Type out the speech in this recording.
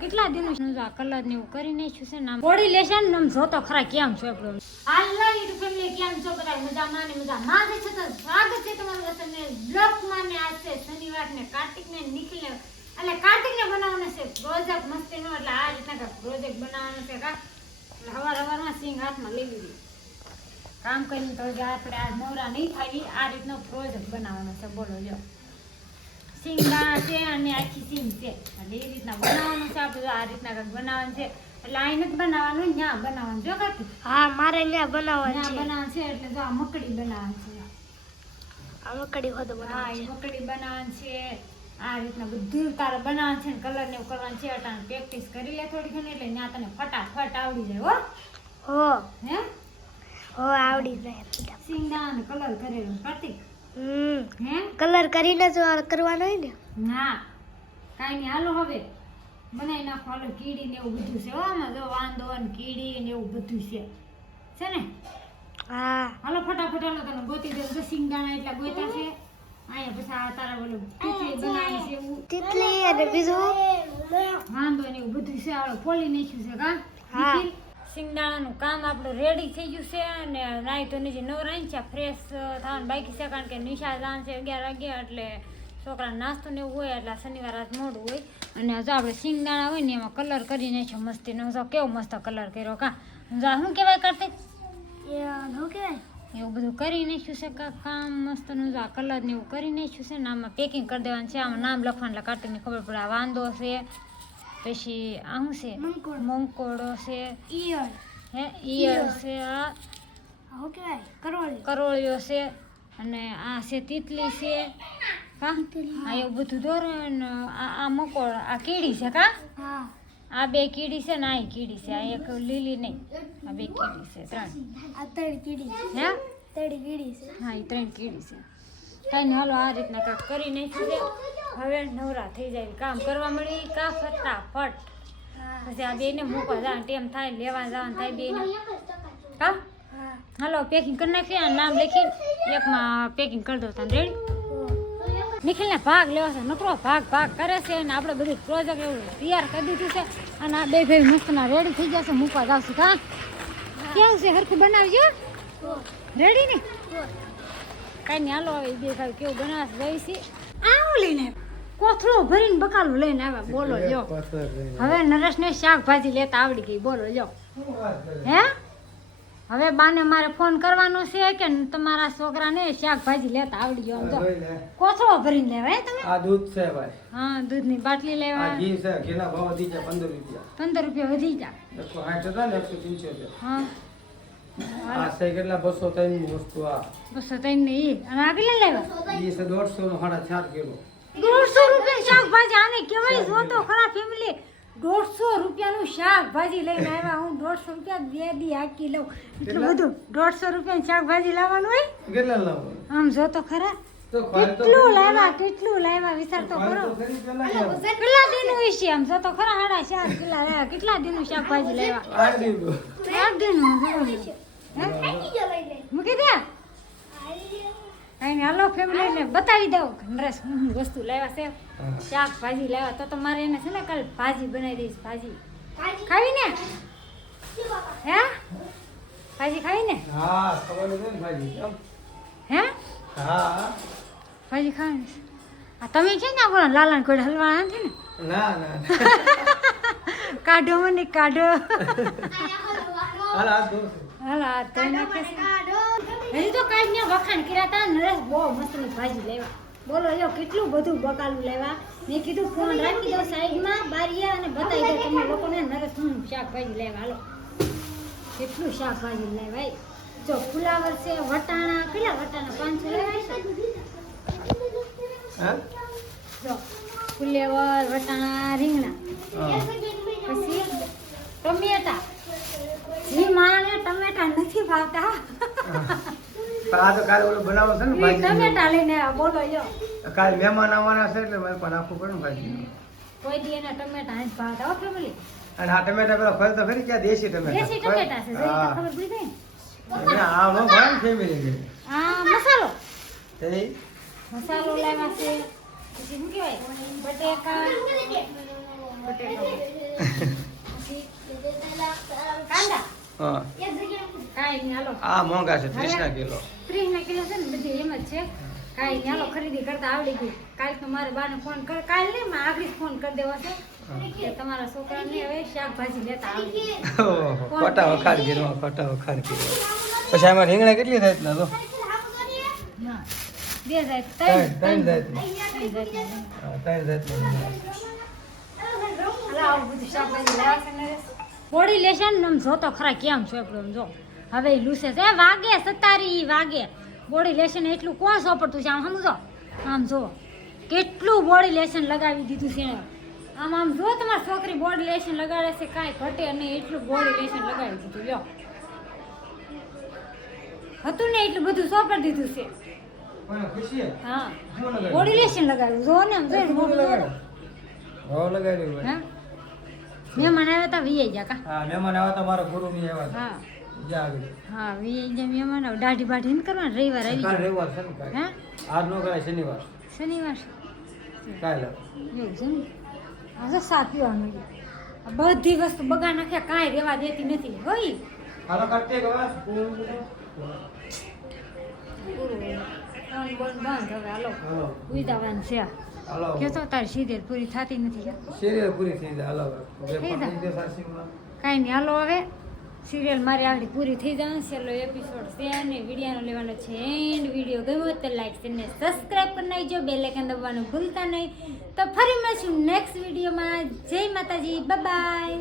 કેટલા દિનો કલર ને એવું કરી નાખ્યું છે ને બોડી લેશે ને આમ જોતો ખરા કેમ છો આપણો હાલના યુટ્યુબ ફેમિલી કેમ છો બધા મજામાં ને મજામાં જ છે. તો સ્વાગત છે તમારું વતનને બ્લોગમાં ને આજ છે શનિવાર ને કાર્તિક ને નિખિલ ને એટલે કાર્તિક ને બનાવવાનો છે પ્રોજેક્ટ મસ્તીનો. એટલે આ રીતના પ્રોજેક્ટ બનાવવાનો છે કા એટલે હવારમાં સિંગ હાથમાં લઈ લીધી કામ કરીને તો જે આપણે આ નવરા નહીં થાય આ રીતનો પ્રોજેક્ટ બનાવવાનો છે. બોલો જો સિંગદાણા છે અને આખી સિંગ છે એટલે એ રીતના બનાવવાનું છે. આપણે આ રીતના કંઈક બનાવવાનું છે એટલે અહીં નથી બનાવવાનું ત્યાં બનાવવાનું જો કાકી. હા મારે ત્યાં બનાવવાનું છે એટલે જો આ મકડી બનાવવાનું છે. આ મકડી હોતો હા એ મકડી બનાવવાનું છે. આ રીતના બધું તારે બનાવવાનું છે ને કલર ને એવું કરવાનું છે. એટલે પ્રેક્ટિસ કરી લે થોડી ઘણી એટલે ત્યાં તને ફટાફટ આવડી જાય હો હે હો આવડી જાય. સિંગદાણા કલર કરેલો કાર્તિક હે કલર કરીને જ કરવાનો હોય ને. ના કાઈ નહીં હાલો હવે બનાવી નાખો. હાલો કીડી ને એવું બધું છે આમાં જો વાંદો ને કીડી ને એવું બધું છે ને. હા હાલો ફટાફટ હાલો તને ગોતી દઉં તો સિંગદાણા એટલા ગોતા છે. અહીંયા પછી આ તારા બોલો તીતલી બનાવી છે એવું તીતલી અને બીજું વાંદો ને એવું બધું છે. હાલો ફોલી નાખ્યું છે કા. હા સિંગદાણાનું કામ આપણું રેડી થઈ ગયું છે અને નાઈ તો નીચે નવરાઈ છે ફ્રેશ થવાનું બાકી છે કારણ કે નિશા જાન છે 11 વાગ્યા એટલે છોકરાને નાસ્તો ને એવું હોય એટલે શનિવાર આજ મોડું હોય. અને જો આપણે સિંગદાણા હોય ને એમાં કલર કરી નાખ્યો મસ્તીનો. જો કેવો મસ્ત કલર કર્યો કા. જો શું કહેવાય કાર્તિક શું કહેવાય એવું બધું કરી નાખ્યું છે કામ મસ્તનું. જો આ કલર ને એવું કરી નાખ્યું છે ને આમાં પેકિંગ કરી દેવાનું છે. આમાં નામ લખવાનું એટલે કાર્તિકને ખબર પડે આ વાંદો છે પછી આ શું છે મંકોડો છે ઈયળ હે ઈયળ છે આ શું કહેવાય કરોળિયો છે અને આ છે તીતલી છે કા. આ એવું બધું દોરો ને આ મકોડ આ કીડી છે કા. હા આ બે કીડી છે ને આ કીડી છે. આ એક લીલી નહીં આ બે કીડી છે 3 આ ત્રણ કીડી હે ત્રણ કીડી છે. હા એ 3 કીડી છે. કઈ નહીં હાલો આ રીતના કાંઈક કરી નાખ્યું છે. હવે નવરા થઈ જાય કામ કરવા મળી કા ફટાફટ. પછી આ બેને મૂકવા જવાનું ટેમ થાય લેવા જવાનું થાય બેને કા. હાલો પેકિંગ કરી નાખીએ અને નામ લખીને એકમાં પેકિંગ કરી દો તને રેડી. નિખિલને ભાગ લેવા છે નકરો ભાગ કરે છે અને આપણે બધું પ્રોજેક્ટ એવું તૈયાર કરી દીધું છે. અને આ બે ભાઈ મસ્તના રેડી થઈ જશે મૂકવા જાવશું કા. કેવું છે હરખું બનાવજો રેડી ને. કાંઈ નહીં હાલો હવે બે ભાઈ કેવું બનાવશે જઈ છે. આવું લઈને કોથળો ભરીને બકાલું લઈને આવ્યા. બોલો જો હવે નરેશને શાકભાજી લેતા આવડી ગઈ. બોલો જો હે હવે બાને મારે ફોન કરવાનો છે કે તમારા છોકરાને શાકભાજી લેતા આવડી ગયો. આમ જો કોથળો ભરીને લેવા તમે. આ દૂધ છે ભાઈ. હા દૂધની બાટલી લેવા. આ ઘી છે ઘીના ભાવ વધી ગયા 15 રૂપિયા. 15 રૂપિયા વધી જા. 160 હતા ને 175. હા આ છે કેટલા 203 ની વસ્તુ. આ 203 ને ઈ અને આ કેટલા લેવા ઈ છે 150 નો 4.5 કિલો. 150 રૂપિયા શાકભાજી આને કેવાય જોતો ખરા ફેમિલી. 150 રૂપિયાનું શાકભાજી લઈને આવ્યા. હું 150 રૂપિયા બે દી આકી લઉં એટલું બધું. 150 રૂપિયાની શાકભાજી લાવવાનું હોય કેટલા લાવો આમ જોતો ખરા. તો ખાલી તો કેટલું લાવ્યા વિચાર તો કરો. તો ખરી પેલા કેટલા દિન હોય છે આમ જોતો ખરા. 4.5 કિલો લાવ્યા. કેટલા દિનનું શાકભાજી લાવ્યા 8 દીધું. 8 દિનનું મૂકી દે. કઈ હાલો ફેમિલી ને બતાવી દઉં નરેશ હું વસ્તુ લાવ્યા છે. શાકભાજી લાવ્યા તો મારે એને છે ને કાલે ભાજી બનાવી દઈશ. ભાજી ખાવી ને હે ભાજી ખાવી ને હા ખબર છે ને ભાજી કેમ. હે હા ભાજી ખાવી. આ તમે છે ને આપણો લાલાને કોઈ હલવાના નથી ને. ના ના કાઢો મને કાઢો. હાલ આ દો હાલ આ તો નાખે છે. હજી તો કાઢને વખાણ કર્યા હતા. નરેશ બહુ મસ્તની ભાજી લેવા. બોલો જો કેટલું બધું બકાલું લેવા. મેં કીધું ફોન રાખી દો સાઈડમાં બારીએ અને બતાવી દો તમે લોકોને નરેશ હું શાકભાજી લેવા. હાલો કેટલું શાકભાજી લેવાય. જો ફુલાવર છે વટાણા કેટલા વટાણા 500 લેવાય છે. હા જો ફુલેવર વટાણા રીંગણા પછી ટમેટા. જી માને ટમેટા નથી ભાવતા. આ તો કાલે ઓલો બનાવો છે ને ભાજી. ટમેટા લઈને આવ્યા. બોલો જો કાલે મહેમાન આવવાના છે એટલે મારે પણ રાખવું પડે ને ભાજી. કોઈ દી એના ટમેટા નથી ભાવતા. ઓકે બોલી અને આ ટમેટા પેલા ફળ તો ખરી ક્યાં દેશી ટમેટા. દેશી ટમેટા છે જોઈ તો હા ખબર પડી જાય. એને આ નો ભાઈ ને ફેમિલી છે. આ મસાલો એ મસાલો લાવ્યા છે. પછી શું કહેવાય બટેકા પછી કાંદા હા કાંઈ નહીં હાલો આ મોંઘા છે 30 કિલો 30 કિલો છે ને બધી એમ જ છે કાંઈ નહીં હાલો ખરીદી કરતા આવડી ગઈ કાલ તો મારે બાને ફોન કર કાલ નહીં મારે આગળ ફોન કરી દેવો છે કે તમારા છોકરાને હવે શાકભાજી લેતા આવડી ગઈ. ઓહો ખોટા વખાર કર્યો ખોટા વખાર કર્યો પછી આમાં રીંગણા કેટલી થાય એટલા તો ના બે જાય ત્રણ જાતની. ત્રણ જાય હા, ત્રણ જાતની. બોડી લેશન ને આમ જોતો ખરા કેમ છે આપણું આમ જો હવે ઈ લૂસે છે વાગે સતારી વાગે બોડી લેશન એટલું કોણ સોપડતું છે આમ સમજો આમ જો કેટલું બોડી લેશન લગાવી દીધું છે એણે. આમ જો તમારી છોકરી બોડી લેશન લગાડે છે કાંઈ ઘટે નહીં એટલું બોડી લેશન લગાવી દીધું લ્યો હતું ને એટલું બધું સોપડી દીધું છે કોને ખુશી હે? હા શું લગાવ્યું? બોડી લેશન લગાવ્યું જો ને આમ જોઈ શું લગાવ્યું? ભાવ લગાવ્યું હોય. હા મહેમાન આવ્યા હતા વીએ ગયા કા હા મહેમાન આવ્યા હતા મારા ગુરુ ની આવ્યા હતા. હા જા આગળ. હા વીએ ગયા મહેમાન આવ્યા દાઢી બાઢી નથી કરવાની રવિવાર આવી કાલ ગયો રવિવાર છે ને કાલ. હે આજ નો કરાય શનિવાર શનિવાર કાલ એવું છે ને આ તો સા પીવાનું આ બધી વસ્તુ બગા નાખ્યા કાંઈ રહેવા દેતી નથી હોય હાલો કાઢતે ગવા પૂરું ફોન બોન બંધ હવે હાલો હાલો ઉદાવાન છે હાલો કે તો તારી સીધે પૂરી થતી નથી કે સિરિયલ પૂરી થઈ જાય હાલો બે થઈ જાય. 5 દિવસ આશીર્વાદ. કાંઈ નહીં હાલો હવે સિરિયલ મારી આગળ પૂરી થઈ જવાની છે છેલ્લો એપિસોડ છે અને વિડીયોનો લેવાનો છે એન્ડ વિડીયો ગમ્યો તો લાઈક અને સબસ્ક્રાઈબ કરી નાખજો બેલ આઇકન દબાવવાનું ભૂલતા નહીં તો ફરી મળશું નેક્સ્ટ વિડીયોમાં જય માતાજી બાય બાય